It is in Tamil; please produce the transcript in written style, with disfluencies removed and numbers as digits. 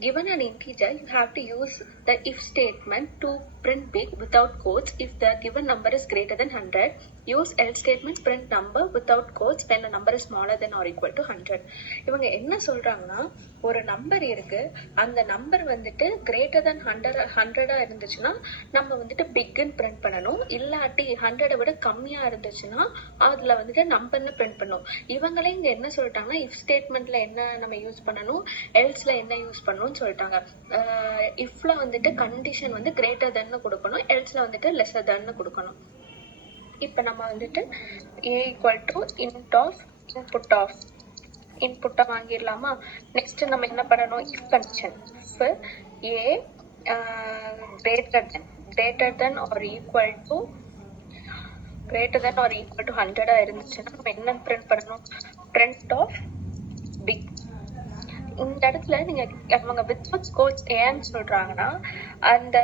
given an integer, you have to use the if statement to print big without quotes if the given number is greater than 100. Use else statement, print number without quotes when the number is smaller than or equal to 100. இவங்க என்ன சொல்றாங்கன்னா, ஒரு நம்பர் இருக்கு, அந்த நம்பர் வந்துட்டு greater than 100 இருந்துச்சுன்னா நம்ம வந்துட்டு பிக்னு print பண்ணணும், இல்லாட்டி 100 விட கம்மியா இருந்துச்சுன்னா அதுல வந்துட்டு நம்பர்னு print பண்ணணும். இவங்களே இங்க என்ன சொல்லிட்டாங்கன்னா, if statementல என்ன நம்ம யூஸ் பண்ணணும், elseல என்ன யூஸ் பண்ணணும்னு சொல்லிட்டாங்க. ifல வந்துட்டு கண்டிஷன் வந்து greater than கொடுக்கணும், elseல வந்துட்டு lesser than கொடுக்கணும். இப்ப நம்ம வந்துட்டு a equal to int of input of input வாங்கிடலாமா? நெக்ஸ்ட் நம்ம என்ன பண்ணணும், if condition, if a greater than or equal to 100 இருந்துச்சுன்னா நம்ம என்ன பிரிண்ட் பண்ணணும், print of big. இந்த இடத்துல நீங்க அவங்க வித்வுட் கோட்ஸ் ஏன்னு சொல்றாங்கன்னா, அந்த